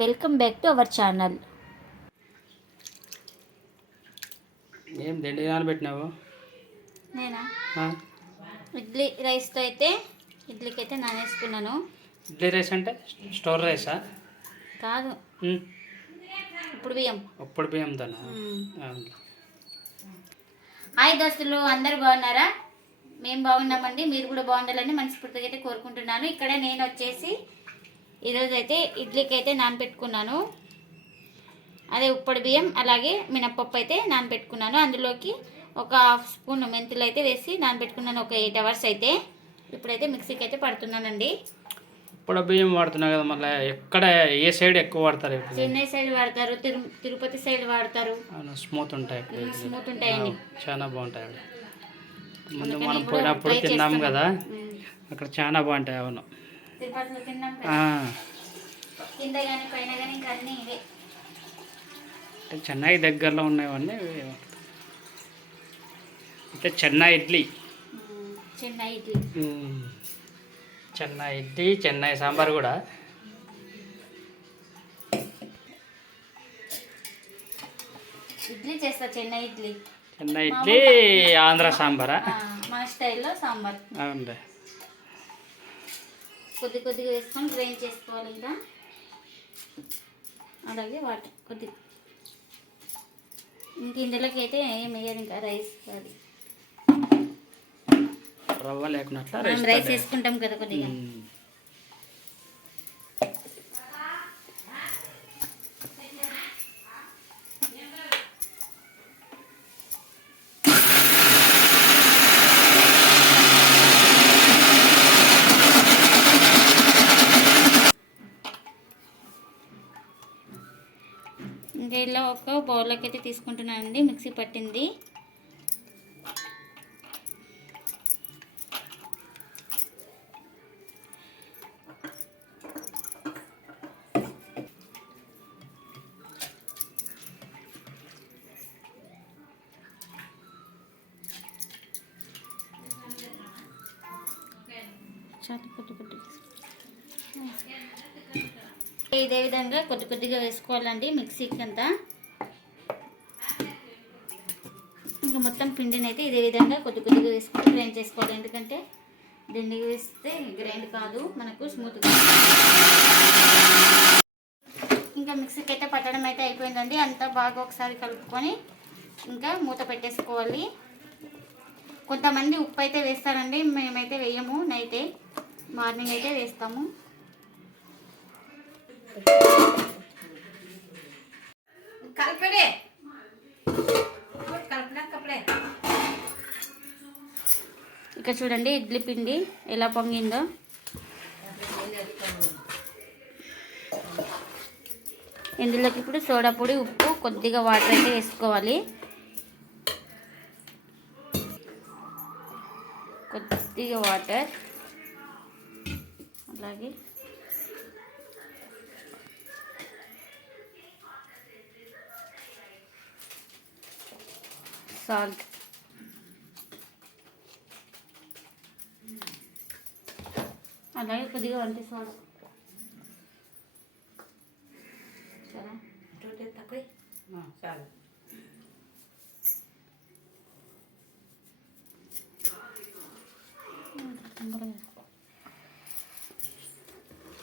Welcome back to our channel. ఏం దండి నానబెట్టినావు? నేనా? ఇడ్లీ రైస్తో అయితే ఇడ్లీకి అయితే నానేసుకున్నాను. ఇడ్లీ రైస్ అంటే స్టోర్ రైసా? కాదు. ఇప్పుడు బియ్యం. మ్మ్. అవునులే. హాయ్ దోస్తులు అందరు బాగున్నారా? మేము బాగున్నామండి మీరు కూడా బాగుండాలని మనస్ఫూర్తిగా అయితే కోరుకుంటున్నాను. ఇక్కడ నేను వచ్చేసి ఈరోజు అయితే ఇడ్లీకి అయితే నానబెట్టుకున్నాను అదే ఉప్పడి బియ్యం అలాగే మినప్పప్పు అయితే నానబెట్టుకున్నాను అందులోకి ఒక హాఫ్ స్పూన్ మెంతులు అయితే వేసి నానబెట్టుకున్నాను ఒక ఎయిట్ అవర్స్ అయితే. ఇప్పుడైతే మిక్సీకి అయితే పడుతున్నానండి. ఇప్పుడు బియ్యం వాడుతున్నావు కదా మళ్ళీ ఎక్కడ ఏ సైడ్ ఎక్కువ వాడతారు చెన్నై సైడ్ వాడతారు తిరు తిరుపతి సైడ్ వాడతారు. స్మూత్ ఉంటాయి. స్మూత్ ఉంటాయండి. చాలా బాగుంటాయి ముందు మనం పోయినప్పుడు try తిన్నాం చేస్తాను. కదా. అక్కడ చాలా బాగుంటాయి అవును. తిరుపతిలో తిన్నాం కదా. ఆ, కింద కానీ పైన కానీ ఇంకా అన్నీ ఇవే. అంటే చెన్నై దగ్గరలో ఉన్నవన్నీ ఇవి. అంటే చెన్నై ఇడ్లీ. చెన్నై ఇడ్లీ. చెన్నై ఇడ్లీ చెన్నై సాంబార్ కూడా. ఇడ్లీ చేస్తా చెన్నై ఇడ్లీ. చెన్నై ఇడ్లీ ఆంధ్ర సాంబారా? మన స్టైల్లో సాంబార్. అవునులే. కొద్ది కొద్దిగా వేసుకొని గ్రైండ్ చేసుకోవాలి ఇంకా. అలాగే వాటర్ కొద్ది. ఇంక ఇందులోకి అయితే ఏం వేయదు ఇంకా రైస్ అది. రవ్వ మనం రైస్. వేసుకుంటాం కదా కొద్దిగా. బౌల్లోకి అయితే తీసుకుంటున్నానండి మిక్సీ పట్టింది. ఇదే విధంగా కొద్ది కొద్దిగా వేసుకోవాలండి మిక్సీకి కింద ఇంకా మొత్తం పిండిని అయితే ఇదే విధంగా కొద్ది కొద్దిగా వేసుకొని గ్రైండ్ చేసుకోవాలి. ఎందుకంటే దిండిగా వేస్తే గ్రైండ్ కాదు మనకు స్మూత్గా ఇంకా మిక్సీకి అయితే పట్టడం అయితే అయిపోయిందండి. అంతా బాగా ఒకసారి కలుపుకొని ఇంకా మూత పెట్టేసుకోవాలి. కొంతమంది ఉప్పు అయితే వేస్తారండి. మేమైతే వేయము నైతే మార్నింగ్ అయితే వేస్తాము. కలిపడే. ఇక్కడ చూడండి ఇడ్లీ పిండి ఎలా పొంగిందో. ఇందులోకి ఇప్పుడు సోడా పొడి ఉప్పు కొద్దిగా వాటర్ అయితే వేసుకోవాలి. కొద్దిగా వాటర్. అలాగే. సాల్ట్. అలాగే కొద్దిగా వంట సోడా సరే. తక్కువ చాలు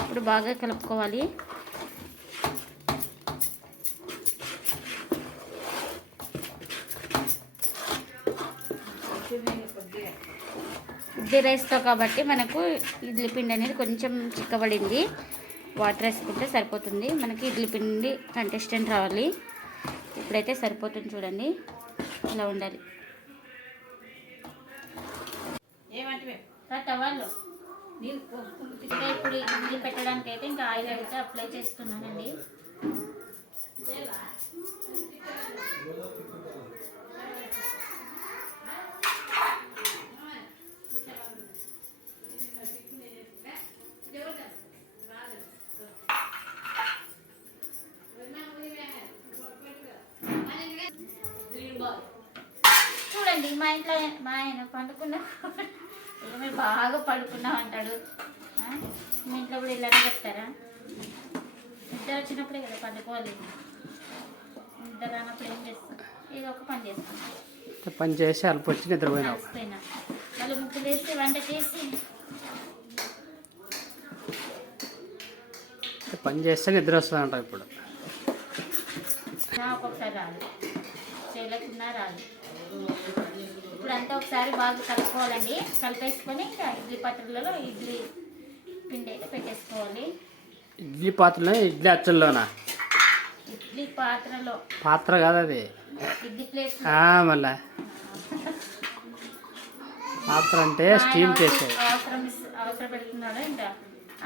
ఇప్పుడు బాగా కలుపుకోవాలి. ఇడ్లీ రైస్తో కాబట్టి మనకు ఇడ్లీ పిండి అనేది కొంచెం చిక్కబడింది. వాటర్ వేసుకుంటే సరిపోతుంది. మనకి ఇడ్లీ పిండి కంటెస్టెంట్ రావాలి. ఇప్పుడైతే సరిపోతుంది చూడండి. ఇలా ఉండాలి. ఏమంటే టవాల్లో. నీళ్ళు ఇప్పుడు ఇడ్లీ పెట్టడానికి అయితే ఇంకా ఆయిల్ అయితే అప్లై చేస్తున్నానండి. బాగా పడుకున్నాం అంటాడు? మీ ఇంట్లో కూడా ఇలానే చెప్తారా? ఇద్దరు వచ్చినప్పుడే కదా పండుకోవాలి. ఇద్దరు రానప్పుడు ఏం చేస్తాం? ఏదో ఒక పని చేస్తాం. పని చేసి అల్ప వచ్చి నిద్రపోయినావు. కలిసిపోయినా మళ్ళీ ముగ్గులు వేసి వంట చేసి. పని చేస్తే నిద్ర వస్తుందంట ఇప్పుడు. ఒక్కొక్కసారి రాదు. చేయలేకున్నా రాదు. ఇప్పుడు అంతా ఒకసారి బాగా కలుపుకోవాలండి. కలిపేసుకొని ఇంకా ఇడ్లీ పాత్రలలో ఇడ్లీ పిండి అయితే పెట్టేసుకోవాలి. ఇడ్లీ పాత్రలో ఇడ్లీ అచ్చల్లోనా? ఇడ్లీ పాత్రలో. పాత్ర కాదు అది. ఇడ్లీ ప్లేట్. మళ్ళా. పాత్ర అంటే స్టీమ్ చేసేది. అవసరం అవసరం పెడుతున్నాడు ఇంకా?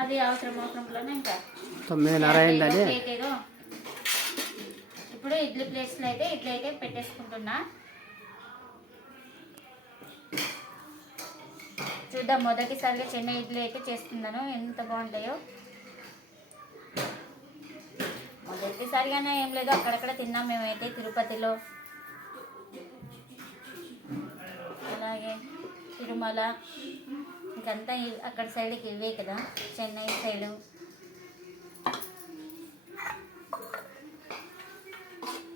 అది అవసరం అవసరంలోనే ఇంకా. తొమ్మిదిన్నర అయిందని ఇప్పుడు ఇడ్లీ ప్లేట్స్లో అయితే ఇడ్లీ అయితే పెట్టేసుకుంటున్నా. చూద్దాం. మొదటిసారిగా చెన్నై ఇడ్లీ అయితే చేస్తున్నాను. ఎంత బాగుంటాయో. మొదటిసారిగానే ఏం లేదు. అక్కడక్కడ తిన్నాం మేమైతే తిరుపతిలో. అలాగే తిరుమల. ఇంకంతా అక్కడ సైడ్కి ఇవే కదా. చెన్నై సైడు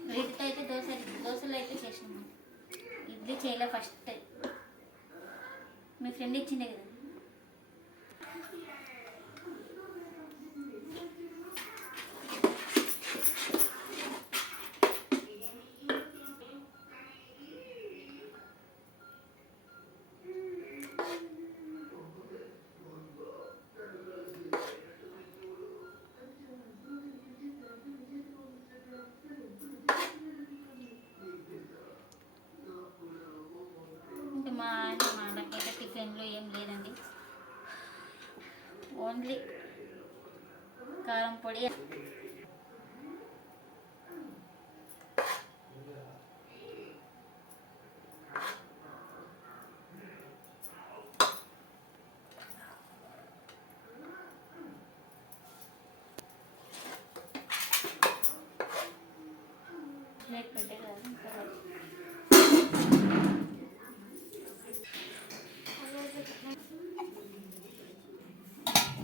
వీటితో అయితే దోశ దోశలు అయితే చేసినాం. ఇడ్లీ చేయలే ఫస్ట్ మీ ఫ్రెండ్ ఇచ్చిండే కదా ఇంకా మా ఆయన మాకైతే టిఫిన్లో ఏం లేదండి ఓన్లీ కారం పొడి ప్లేట్ పెట్టే కదా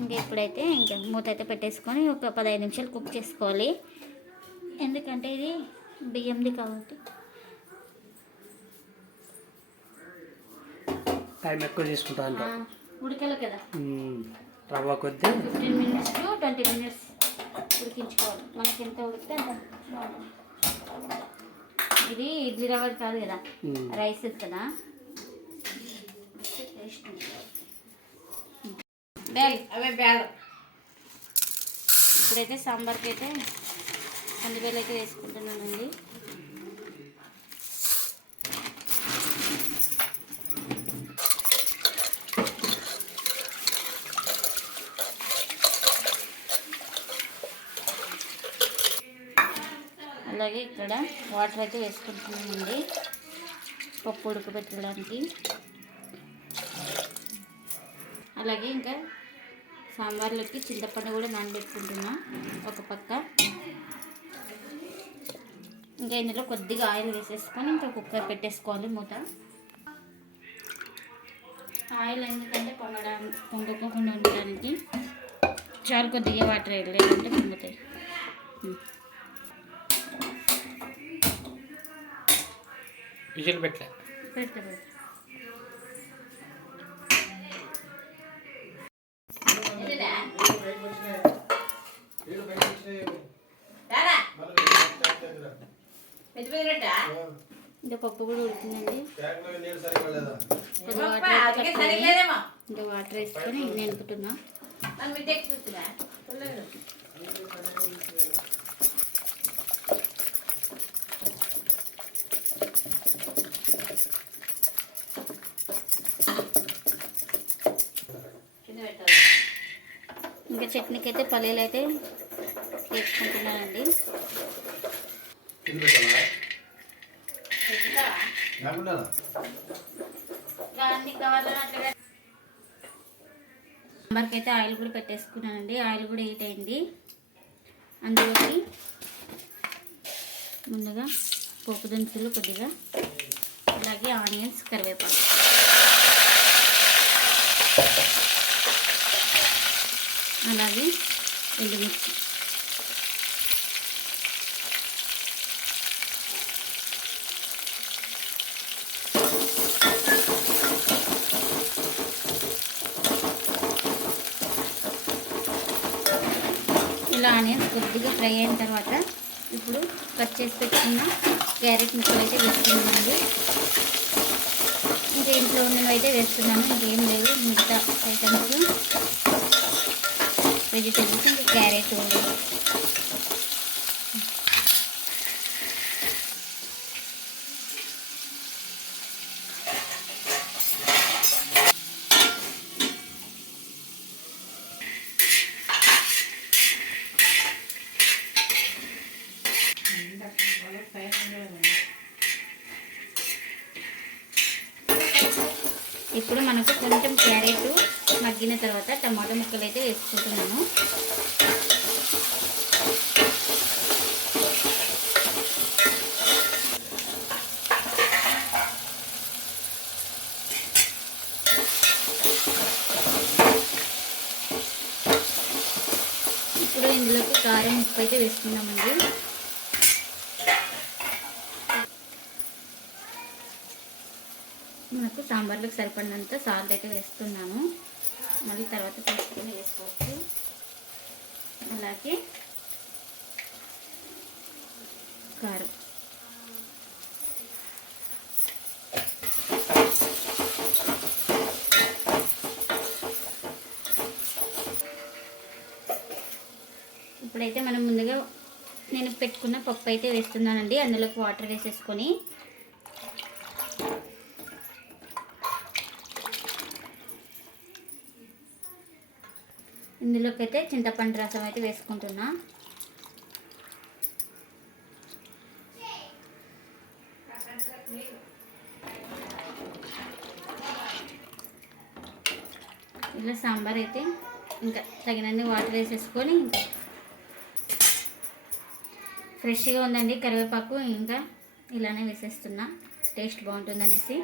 ఇంకా ఇప్పుడైతే ఇంకా మూత అయితే పెట్టేసుకొని ఒక పదహైదు నిమిషాలు కుక్ చేసుకోవాలి. ఎందుకంటే ఇది బియ్యంది కాబట్టి. టైం ఎక్కువ తీసుకుంటా ఉడకాలి కదా? రవ్వ కొద్ది. Fifteen minutes to twenty minutes ఉడికించుకోవాలి. మనకి ఎంత ఉడికితే అంత బాగుంటుంది. ఇది ఇడ్లీ రవ్వ కాదు కదా. రైస్ కదా టేస్ట్ ఉంటుంది. బేల్ అవే బేల్ ఇప్పుడైతే సాంబార్కి అయితే కందివేలు అయితే వేసుకుంటున్నానండి అలాగే ఇక్కడ వాటర్ అయితే వేసుకుంటున్నామండి. పప్పు ఉడకబెట్టడానికి. అలాగే ఇంకా సాంబార్లోకి చింతపండు కూడా నానబెట్టుకుంటున్నా ఒక పక్క. ఇంకా ఇందులో కొద్దిగా ఆయిల్ వేసేసుకొని ఇంకా కుక్కర్ పెట్టేసుకోవాలి మూత. ఆయిల్ ఎందుకంటే పొంగడానికి పొంగకుండా ఉండడానికి చాలా కొద్దిగా వాటర్ వేయలేదంటే పొంగుతాయి. విజిల్ పెట్టలే? ఇంకా పప్పు కూడా సరిగ్లేదేమో. ఇంకా వాటర్ వేసుకొని నేర్పుతున్నా మరి మీ దగ్గర కూర్చున్నా. చూడలేదు. కింద పెట్టాలి. ఇంకా చట్నీకి అయితే పల్లీలు అయితే వేసుకుంటున్నానండి. పెట్టుతావా? సాంబార్కి అయితే ఆయిల్ కూడా పెట్టేసుకున్నానండి. ఆయిల్ కూడా హీట్ అయింది. అందులోకి ముందుగా పోపు దినుసులు కొద్దిగా అలాగే ఆనియన్స్ కరివేపాకు. అలాగే ఎండుమిర్చి. ఇలా అనేది కొద్దిగా ఫ్రై అయిన తర్వాత ఇప్పుడు కట్ చేసి పెట్టుకున్న క్యారెట్ ముక్కలు అయితే వేస్తున్నామండి ఇంకా ఇంట్లో ఉన్నవి అయితే వేస్తున్నాము ఇంకేం లేదు మిగతా ఐటమ్స్ వెజిటేబుల్స్ ఇంకా క్యారెట్ ఉంది ఇప్పుడు మనకు కొంచెం క్యారెట్ మగ్గిన తర్వాత టమాటా ముక్కలు అయితే వేసుకుంటున్నాను. ఇప్పుడు ఇందులోకి కారం ఉప్పు అయితే వేసుకుందామండి. మనకు సాంబార్లోకి సరిపడినంత సాల్ట్ అయితే వేస్తున్నాను. మళ్ళీ తర్వాత తీసుకొని వేసుకోవచ్చు. అలాగే కారం. ఇప్పుడైతే మనం ముందుగా నేను పెట్టుకున్న పప్పు అయితే వేస్తున్నానండి. అందులోకి వాటర్ వేసేసుకొని ఇందులోకి అయితే చింతపండు రసం అయితే వేసుకుంటున్నా. ఇలా సాంబార్ అయితే ఇంకా తగినన్ని వాటర్ వేసేసుకొని ఫ్రెష్గా ఉందండి కరివేపాకు. ఇంకా ఇలానే వేసేస్తున్నా. టేస్ట్ బాగుంటుందనేసి.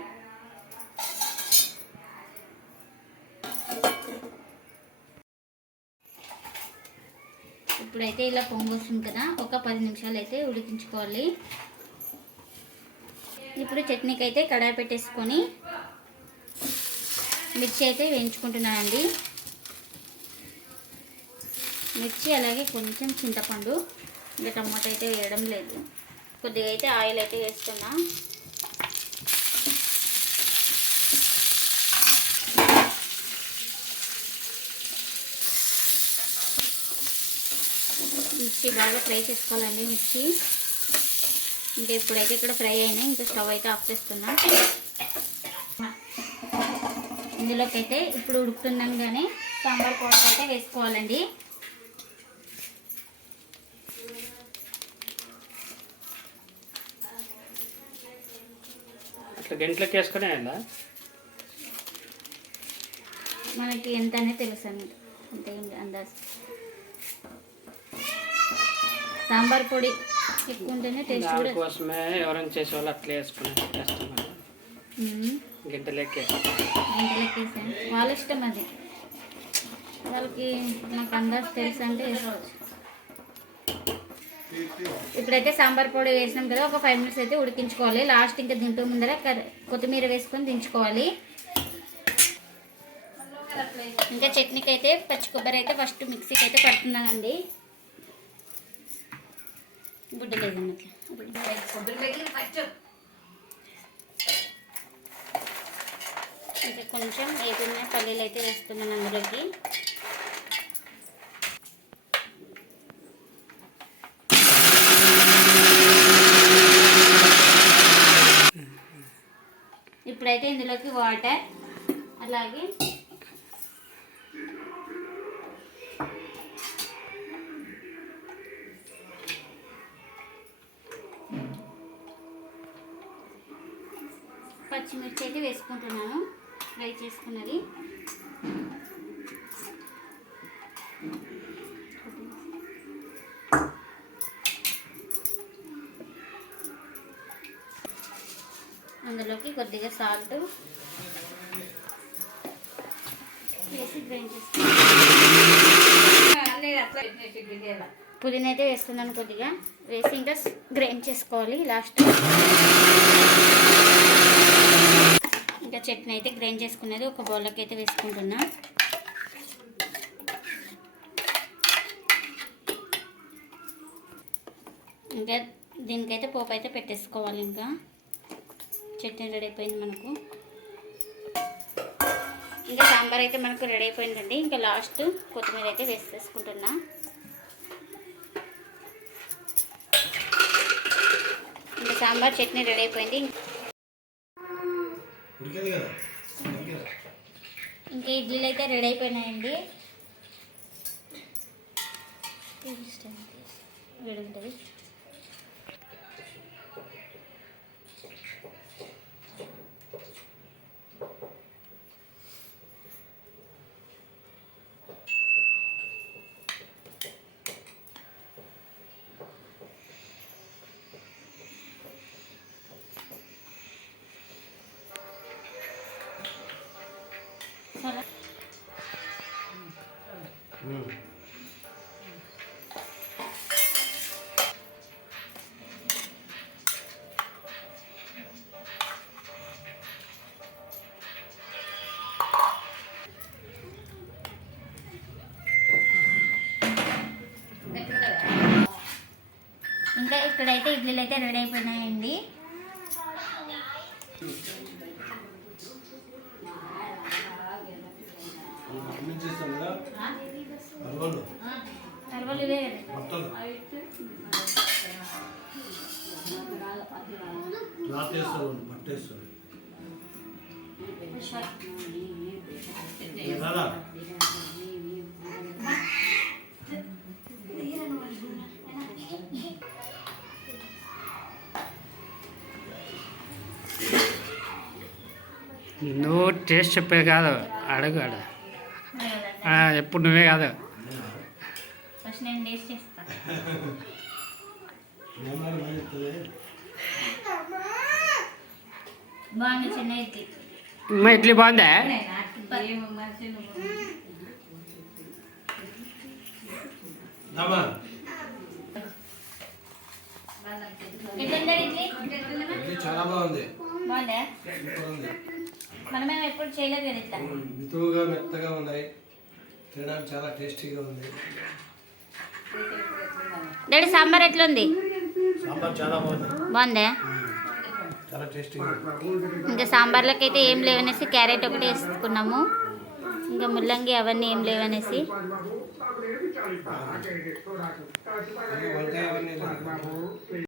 ఇప్పుడైతే ఇలా పొంగొస్తుంది కదా ఒక పది నిమిషాలు అయితే ఉడికించుకోవాలి. ఇప్పుడు చట్నీకి అయితే కడాయి పెట్టేసుకొని మిర్చి అయితే వేయించుకుంటున్నానండి. మిర్చి అలాగే కొంచెం చింతపండు ఇంకా టమాటా అయితే వేయడం లేదు. కొద్దిగా అయితే ఆయిల్ అయితే వేస్తున్నా. మిర్చి బాగా ఫ్రై చేసుకోవాలండి మిర్చి. ఇంకా ఇప్పుడైతే ఇక్కడ ఫ్రై అయినాయి. ఇంకా స్టవ్ అయితే ఆఫ్ చేస్తున్నా. ఇందులోకి అయితే ఇప్పుడు ఉడుకుతుండగానే సాంబార్ పౌడర్ అయితే వేసుకోవాలండి. గంటలోకి వేసుకునే మనకి ఎంత అనేది తెలుసు అన్నమాట అంతే అందాజు. సాంబార్ పొడి ఎక్కువ ఉంటేనే టేస్ట్ కూడా దానికోసమే ఎవరైనా చేసేవాళ్ళు అట్లా వేసుకునే వేస్తున్నారు మ్మ్. గంటలోకి గంటలకి వేసాను వాళ్ళ ఇష్టం అది. వాళ్ళకి నాకు అందాజు తెలుసు అంటే వేసుకోవచ్చు. ఇప్పుడైతే సాంబార్ పొడి వేసినాం కదా ఒక ఫైవ్ మినిట్స్ అయితే ఉడికించుకోవాలి. లాస్ట్ ఇంకా దింపే ముందర కొత్తిమీర వేసుకొని దించుకోవాలి. ఇంకా చట్నీకి అయితే పచ్చి కొబ్బరి అయితే ఫస్ట్ మిక్సీకి అయితే పడుతున్నానండి గుడ్డ లేదు అన్నట్లు. కొబ్బరి మిగిలిన ఫస్ట్. ఇంకా కొంచెం వేపిన పల్లీలు అయితే వేస్తున్నాను అందులోకి. ఇప్పుడైతే ఇందులోకి వాటర్ అలాగే చేసుకుంటున్నాను. ఫ్రై చేసుకున్నది. అందులోకి కొద్దిగా సాల్ట్ వేసి గ్రైండ్ చేసుకున్నాను పుదీనా అయితే వేస్తున్నాను కొద్దిగా. వేసి ఇంకా గ్రైండ్ చేసుకోవాలి లాస్ట్ చట్నీ అయితే గ్రైండ్ చేసుకునేది ఒక బౌల్లోకి అయితే వేసుకుంటున్నా. ఇంకా దీనికైతే పోపు అయితే పెట్టేసుకోవాలి ఇంకా. చట్నీ రెడీ అయిపోయింది మనకు. ఇంకా సాంబార్ అయితే మనకు రెడీ అయిపోయిందండి. ఇంకా లాస్ట్ కొత్తిమీర అయితే వేసేసుకుంటున్నా. ఇంకా సాంబార్ చట్నీ రెడీ అయిపోయింది. ఇంకా ఇడ్లీలు అయితే రెడీ అయిపోయినాయండి. ఉంటుంది. ఇక్కడైతే ఇడ్లీలు అయితే రెడీ అయిపోయినాయండి. అన్నం నువ్వు టేస్ట్ చెప్పేది కాదు. అడుగు అడ ఆ, ఎప్పుడు నువ్వే కాదు. ఇడ్లీ. బాగుందా? చాలా బాగుంది. బాగుందా? మనమేం ఎప్పుడు చేయలేదు కదా ఇట్లా? మితువుగా మెత్తగా ఉన్నాయి. తినడానికి చాలా టేస్టీగా ఉంది. డాడీ సాంబార్ ఎట్లుంది? సాంబార్ చాలా బాగుంది. బాగుందా? చాలా టేస్టీగా ఉంది. ఇంకా సాంబార్లోకి అయితే ఏం లేవనేసి క్యారెట్ ఒకటి వేసుకున్నాము. ఇంకా ముల్లంగి అవన్నీ ఏం లేవనేసి. వంకాయ అవన్నీ లేదు.